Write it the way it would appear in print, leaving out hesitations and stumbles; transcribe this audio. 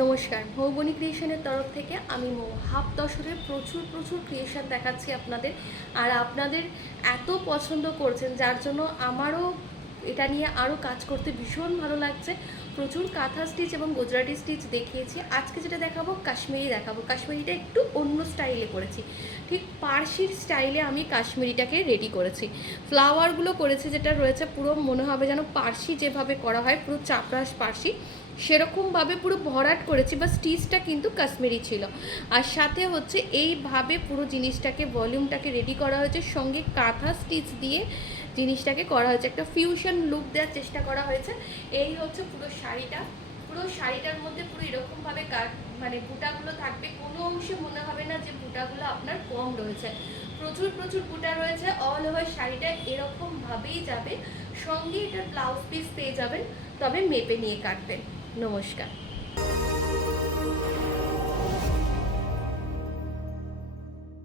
নমস্কার, মৌবনী ক্রিয়েশনের তরফ থেকে আমি হাফ দশরের প্রচুর ক্রিয়েশন দেখাচ্ছি আপনাদের। আর আপনাদের এত পছন্দ করছেন, যার জন্য আমারও এটা নিয়ে আরও কাজ করতে ভীষণ ভালো লাগছে। প্রচুর কাঁথা স্টিচ এবং গুজরাটি স্টিচ দেখিয়েছি। আজকে যেটা দেখাবো কাশ্মীরি দেখাবো। কাশ্মীরিটা একটু অন্য স্টাইলে করেছি, ঠিক পার্সির স্টাইলে আমি কাশ্মীরিটাকে রেডি করেছি। ফ্লাওয়ারগুলো করেছি যেটা রয়েছে পুরো মনে হবে যেন পার্সি যেভাবে করা হয়, পুরো চাপরাশ পার্সি সেরকমভাবে পুরো ভরাট করেছি, বা স্টিচটা কিন্তু কাশ্মীরি ছিল। আর সাথে হচ্ছে এইভাবে পুরো জিনিসটাকে ভলিউমটাকে রেডি করা হয়েছে, সঙ্গে কাঁথা স্টিচ দিয়ে জিনিসটাকে করা হয়েছে, একটা ফিউশন লুক দেওয়ার চেষ্টা করা হয়েছে। এই হচ্ছে পুরো শাড়িটা। পুরো শাড়িটার মধ্যে পুরো এরকমভাবে মানে বুটাগুলো থাকবে, কোনো অংশে মনে হবে না যে বুটাগুলো আপনার কম রয়েছে। প্রচুর বুটা রয়েছে। অল ওভার শাড়িটা এরকমভাবেই যাবে। সঙ্গে এটা ব্লাউজ পিস পেয়ে যাবেন, তবে মেপে নিয়ে কাটবেন। নমস্কার।